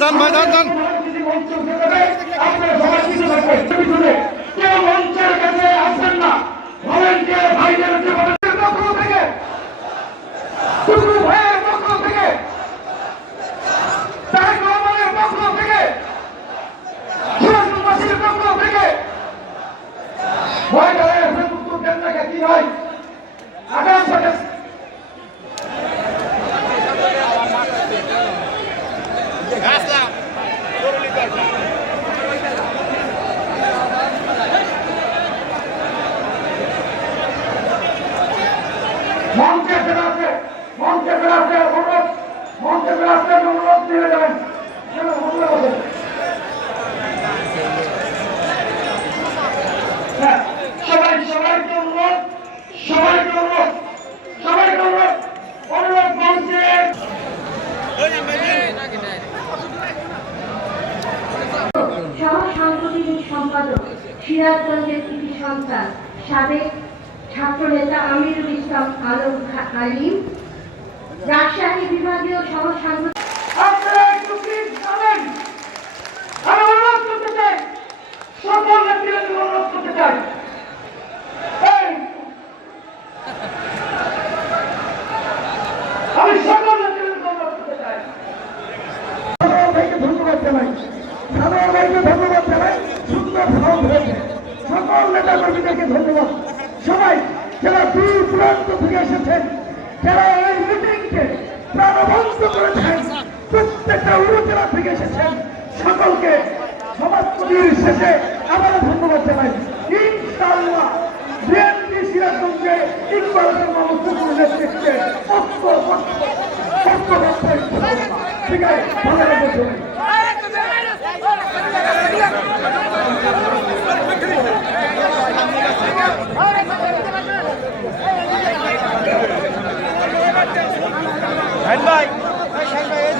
যান ভাই যান যান Pass out. সিরাজগঞ্জের কৃতি সন্তান সাবেক ছাত্রনেতা আমিরুল ইসলাম আলম আলিম রাজশাহী বিভাগীয় সহ সাংগঠনিক আপনারা একটু প্লিজ যাবেন আমি অনুরোধ করতে চাই। সকল নেতৃত্বকে অনুরোধ করতে চাই। আমি সকল নেতৃত্বকে অনুরোধ করতে চাই। সকল ভাইকে ধন্যবাদ জানাই। সাধারণ ভাইকে ধন্যবাদ জানাই সুন্দর হয়েছে সকল নেতা কর্মীদেরকে ধন্যবাদ সবাই যারা দূর দূরান্ত থেকে এসেছেন যারা এই মিটিংকে প্রাণবন্ত করেছেন প্রত্যেকটা উপজেলা থেকে এসেছেন সকলকে সমাজপতির শেষে আবারও ধন্যবাদ জানাই ইনশাআল্লাহ বিএনপি সিরাজগঞ্জে ইকবাল মুখ্যমন্ত্রীর নেতৃত্বে। ঠিক আছে ভালো লাগবে সবাই। শাহিন ভাই এই শাহিন